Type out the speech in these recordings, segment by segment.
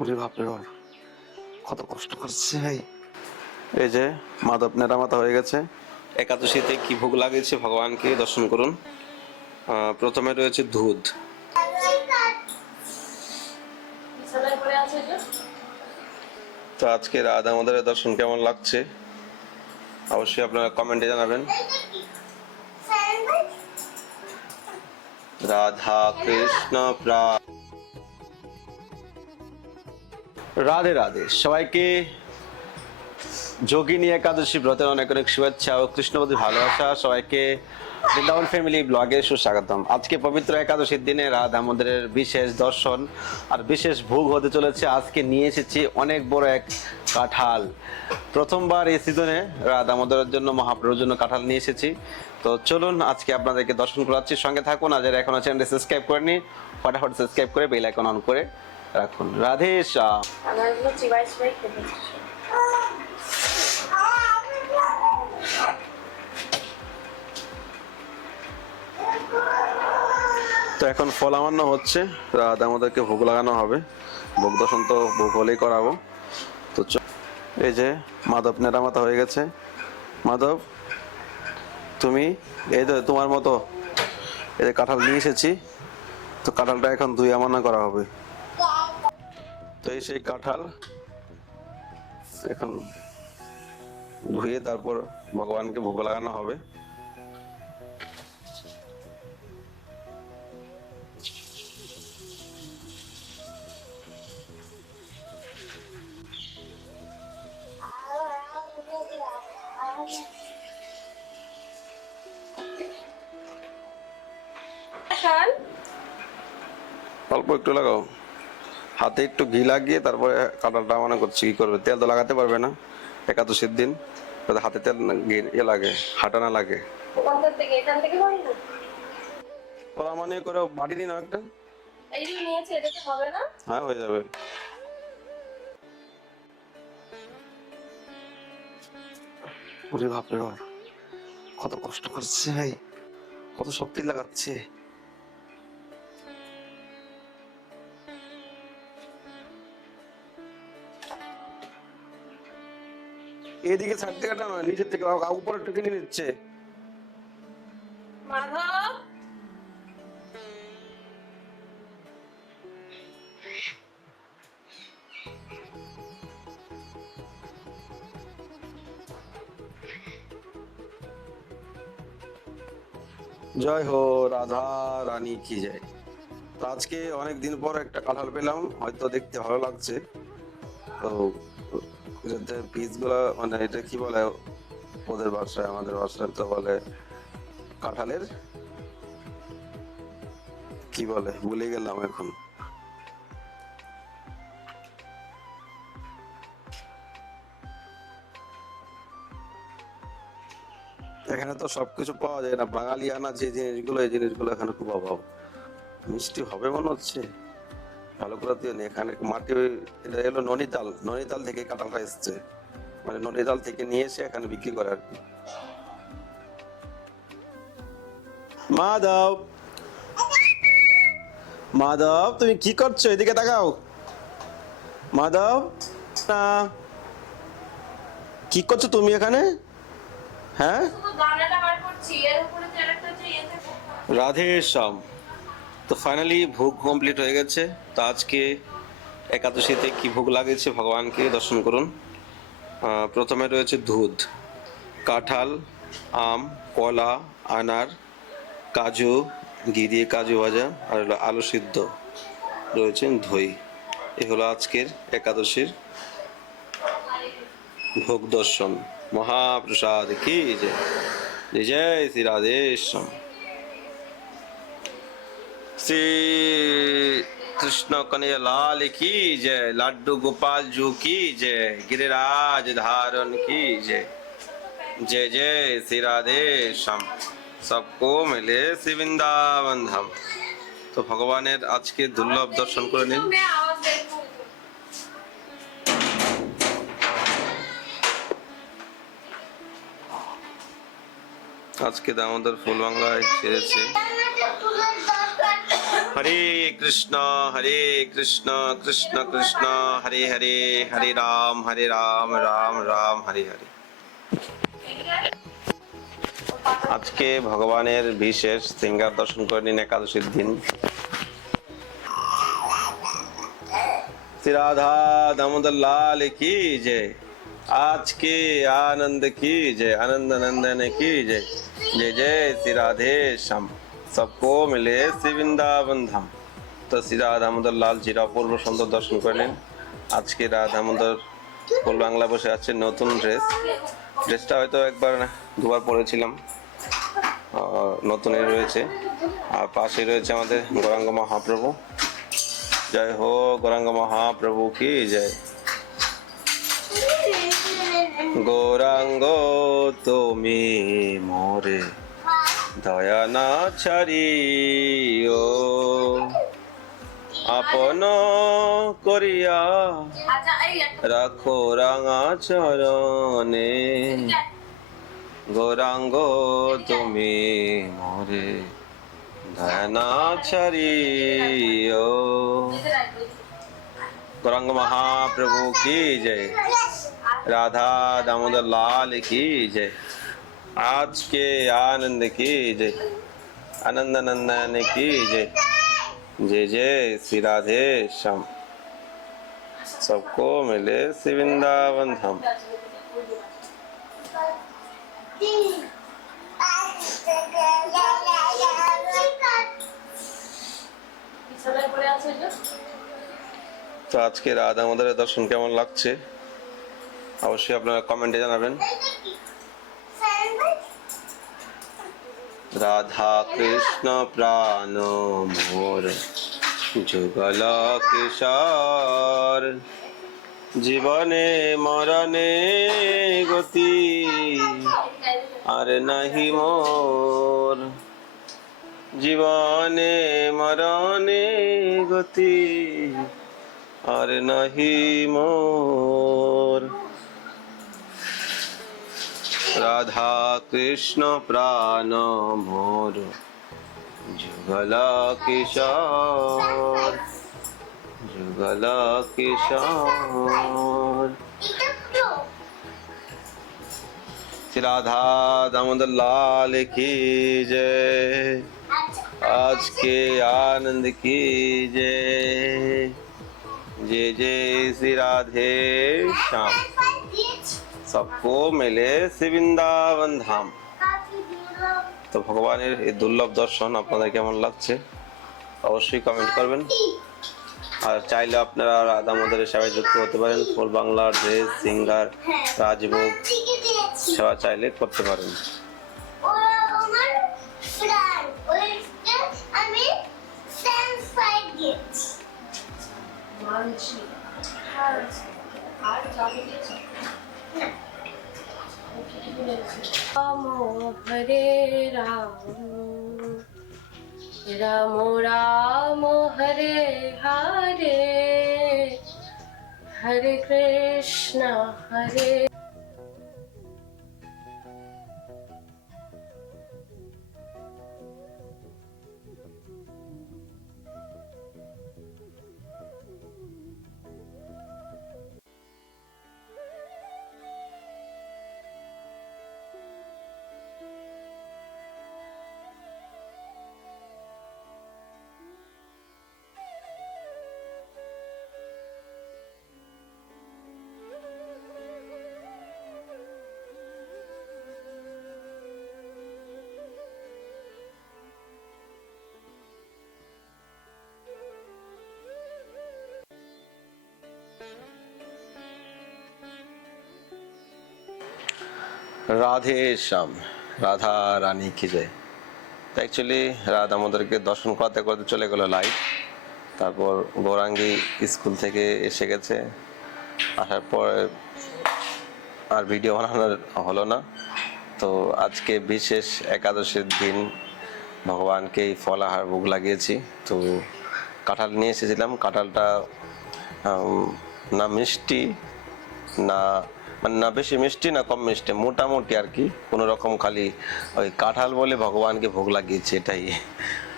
ওরে বাপরে বাপ, কত কষ্ট করছে ভাই। এই যে মাধব নেড়া মাথা হয়ে গেছে। একাদশীতে কি ভোগ লাগিয়েছে ভগবানকে দর্শন করুন। প্রথমে রয়েছে দুধ। তো আজকে রাধা আমাদের দর্শন কেমন লাগছে অবশ্যই আপনারা কমেন্টে জানাবেন। রাধা কৃষ্ণ রাধে রাধে। সবাইকে যোগিনী একাদশী ব্রতের অনেক অনেক শুভেচ্ছা ও কৃষ্ণপতি ভালোবাসা। সবাইকে বৃন্দাবন ফ্যামিলি ব্লগে সুস্বাগতম। আজকে পবিত্র একাদশীর দিনে রাধা মন্দিরের বিশেষ দর্শন আর বিশেষ ভোগ হতে চলেছে। আজকে নিয়ে এসেছি অনেক বড় এক কাঁঠাল। প্রথমবার এই সিজনে রাধা মন্দিরের জন্য মহাপ্রভুর জন্য কাঁঠাল নিয়ে এসেছি। তো চলুন আজকে আপনাদেরকে দর্শন করাচ্ছি, সঙ্গে থাকুন। আর যারা এখনো চ্যানেলটি সাবস্ক্রাইব করেনি ফটাফট সাবস্ক্রাইব করে বেল আইকন অন করে রাখুন। রাধে শ্যাম। তো এখন ফল আমান্য হচ্ছে, রাত আমাদেরকে ভোগ লাগানো হবে। ভোগ দর্শন তো ভোগ হলেই করাবো। তো এই যে মাধব নেড়া মাথা হয়ে গেছে। মাধব, তুমি এই তো তোমার মতো এই যে কাঁঠাল নিয়ে এসেছি। তো কাঁঠালটা এখন ধুয়ে আমান্য করা হবে। তো এই সেই কাঁঠাল এখন ধুয়ে তারপর ভগবানকে ভোগ লাগানো হবে। অল্প একটু লাগাও, হাতে একটু ঘি লাগিয়ে তারপরে কাঁঠালটা মনে করছি কি করবে। তেল তো লাগাতে পারবে না একাদশীর দিন, হাতে তেল লাগে, হাঁটা না লাগে। মানে করে বাটি দিন একটা, হ্যাঁ হয়ে যাবে। ওরে বাপরে বাপ, কত কষ্ট করছে ভাই, কত শক্তি লাগাচ্ছে। এদিকে ছাড় থেকে না, নিচের থেকে উপরে টেনে নিচ্ছে। জয় হো রাধা রানী কি জয়। তো আজকে অনেক দিন পর একটা কাঁঠাল পেলাম, হয়তো দেখতে ভালো লাগছে। তো পিস গুলা মানে এটা কি বলে ওদের ভাষায়, আমাদের ভাষায় তো বলে কাঁঠালের কি বলে ভুলে গেলাম এখন। এখানে তো সবকিছু পাওয়া যায় না, বাঙালি আনা যে জিনিসগুলো, এই জিনিসগুলো এখানে খুব অভাব। মিষ্টি হবে মনে হচ্ছে, ভালো করে দিয়ে এখানে মাটি। এটা এলো ননিতাল, ননিতাল থেকে কাঁঠালটা এসছে, মানে ননিতাল থেকে নিয়ে এসে এখানে বিক্রি করে আর কি। মাধব, মাধব তুমি কি করছো? এদিকে তাকাও মাধব। না, কি করছো তুমি এখানে? হ্যাঁ, রাধে শ্যাম। তো ফাইনালি ভোগ কমপ্লিট হয়ে গেছে। তো আজকে একাদশীতে কি ভোগ লাগিয়েছে ভগবানকে দর্শন করুন। প্রথমে রয়েছে দুধ, কাঁঠাল, আম, কলা, আনার, কাজু, ঘি দিয়ে কাজু ভাজা, আর হলো আলু সিদ্ধ, রয়েছে দই। এ হলো আজকের একাদশীর ভোগ দর্শন। মহাপ্রসাদ কি জয়, জয় জয় শ্রী রাধেশ্যাম। শ্রী কৃষ্ণ कन्हैया लाल की जय, लाड्डू गोपाल जू की जय, गिरिराज धारण की जय, जय जय श्री राधे श्याम। सबको मिले श्री वृंदावन धाम। তো ভগবানের আজকে দুর্লভ দর্শন করে নিন। আজকে দামোদর ফুল বাংলায় সেরেছে। হরে কৃষ্ণ কৃষ্ণ কৃষ্ণ হরে হরে, হরে রাম রাম রাম হরে হরে। আজকে ভগবানের বিশেষ সিঙ্গার দর্শন করে নিন একাদশীর দিন। श्री राधा दामोदर लाल की जय। आज के आनंद की जय, आनंद नंदन की जय। जय जय श्री राधे श्याम, सबको मिले श्री वृंदावन धाम। তো শ্রী রাধা দামোদর লাল জির অপূর্ব সুন্দর দর্শন করে নিন। আজকে রাধা দামোদর ফুল বাংলা বসে আছে, নতুন ড্রেসটা হয়তো একবার দুবার পরেছিলাম, নতুনই রয়েছে। আর পাশে রয়েছে আমাদের গৌরাঙ্গ মহাপ্রভু। जय हो गौरांग महाप्रभु की जय। गौरांग তুমি মোরে দয়া না ছাড়িও, আপন করিয়া রাখো রাঙা চরণে। গৌরাঙ্গ তুমি মোরে দয়া না ছাড়িও। गौरांग महाप्रभु की जय, राधा दामोदर लाल की जय। आज के आनंद की जय, आनंद नंदन की जय। जय जय श्री राधे श्याम, सबको मिले श्री वृंदावन धाम। তো আজকে রাধা দামোদরের দর্শন কেমন লাগছে অবশ্যই আপনারা কমেন্টে জানাবেন। রাধা কৃষ্ণ প্রাণ মোর যুগল কিশোর, জীবনে মরণে গতি আর নাহি মোর। জীবনে মরণে গতি আর নাহি মোর। রাধা কৃষ্ণ প্রাণ মোর যুগল কিশোর, যুগল কিশোর। श्री राधा दामोदर लाल की जय, आज के आनंद की जय। जय जय श्री राधे श्याम, सबको मिले श्री वृंदावन धाम। তো ভগবানের এই দুর্লভ দর্শন আপনাদের কেমন লাগছে অবশ্যই কমেন্ট করবেন। আর চাইলে আপনারা রাধা দামোদরের সেবায় যুক্ত হতে পারেন। ফুল বাংলা ড্রেস, সিঙ্গার, রাজভোগ সেবা চাইলে করতে পারেন। রাম হরে রাম, রাম রাম হরে হরে, হরে কৃষ্ণ হরে। রাধে শ্যাম, রাধা রানী কি জয়। অ্যাকচুয়ালি রাধা আমাদেরকে দর্শন করতে করতে চলে গেল লাইট। তারপর গৌরাঙ্গী স্কুল থেকে এসে গেছে, আসার পর আর ভিডিও বানানো হলো না। তো আজকে বিশেষ একাদশীর দিন ভগবানকে এই ফলাহার ভোগ লাগিয়েছি। তো কাঁঠাল নিয়ে এসেছিলাম। কাঁঠালটা না মিষ্টি না, মানে না বেশি মিষ্টি না কম মিষ্টি, মোটামুটি আর কি, কোনো রকম খালি ওই কাঁঠাল বলে ভগবানকে ভোগ লাগিয়েছি এটাই।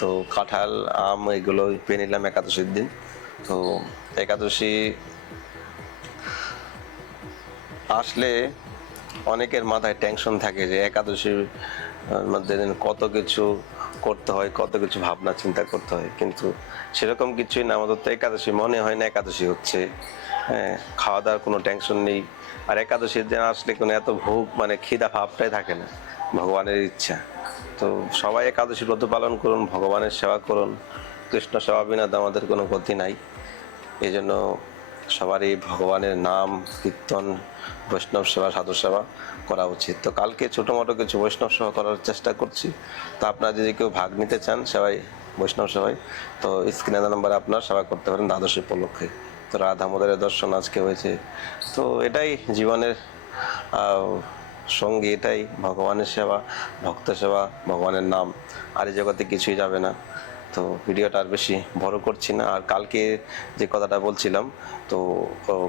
তো কাঁঠাল আম এগুলো পেয়ে নিলাম একাদশীর দিন। তো একাদশী আসলে অনেকের মাথায় টেনশন থাকে যে একাদশীর মধ্যে দিন কত কিছু করতে হয়, কত কিছু ভাবনা চিন্তা করতে হয়, কিন্তু সেরকম কিছুই না। আমাদের তো একাদশী মনে হয় না একাদশী হচ্ছে। হ্যাঁ, খাওয়া দাওয়ার কোনো টেনশন নেই। আর একাদশীর দিন আসলে কোনো এত ভোগ মানে খিদা ভাবটাই থাকে না, ভগবানের ইচ্ছা। তো সবাই একাদশী ব্রত পালন করুন, ভগবানের সেবা করুন। কৃষ্ণ সেবা বিনা তো আমাদের কোনো গতি নাই। এই জন্য সবারই ভগবানের নাম কীর্তন, বৈষ্ণব সেবা, সাধু সেবা করা উচিত। তো কালকে ছোটো মোটো কিছু বৈষ্ণব সেবা করার চেষ্টা করছি। তো আপনারা যদি কেউ ভাগ নিতে চান সেবাই, বৈষ্ণব সেবায়, তো স্ক্রিনে দেওয়া নাম্বারে আপনারা সেবা করতে পারেন দ্বাদশী উপলক্ষে। তো রাধা দামোদরের দর্শন আজকে হয়েছে। তো এটাই জীবনের সঙ্গী, এটাই ভগবানের সেবা, ভক্ত সেবা, ভগবানের নাম। আর এই জগতে কিছুই যাবে না। তো ভিডিওটা আর বেশি বড় করছি না। আর কালকে যে কথাটা বলছিলাম, তো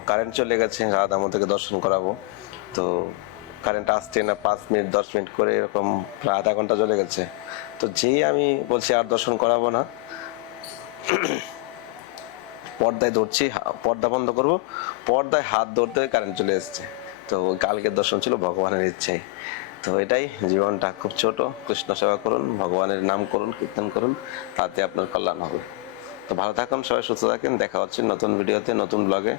কারেন্ট চলে গেছে, রাধা দামোদরকে দর্শন করাবো। তো কারেন্ট আসছে না, 5 মিনিট 10 মিনিট করে এরকম প্রায় আধা ঘন্টা চলে গেছে। তো যেই আমি বলছি আর দর্শন করাবো না, পর্দায় ধরছি, পর্দা বন্ধ করব, পর্দায় হাত ধরতে কারেন্ট চলে এসছে। তো কালকের দর্শন ছিল ভগবানের ইচ্ছায়। তো এটাই, জীবনটা খুব ছোট, কৃষ্ণ সেবা করুন, ভগবানের নাম করুন, কীর্তন করুন, তাতে আপনার কল্যাণ হবে। তো ভালো থাকুন, সবাই সুস্থ থাকেন। দেখা হচ্ছে নতুন ভিডিওতে, নতুন ব্লগে।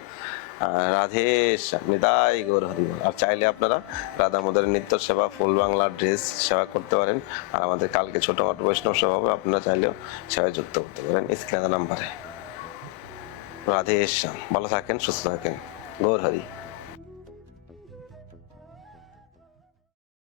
রাধে শ্যাম, নিতাই গৌর হরি বল। আর চাইলে আপনারা রাধা দামোদরের নিত্য সেবা, ফুল বাংলা ড্রেস সেবা করতে পারেন। আর আমাদের কালকে ছোটো মোটো বৈষ্ণব সেবা হবে, আপনারা চাইলেও সেবায় যুক্ত করতে পারেন স্ক্রিনে নাম্বারে। রাধে শ্যাম, ভালো থাকেন, সুস্থ থাকেন, গৌর হরি।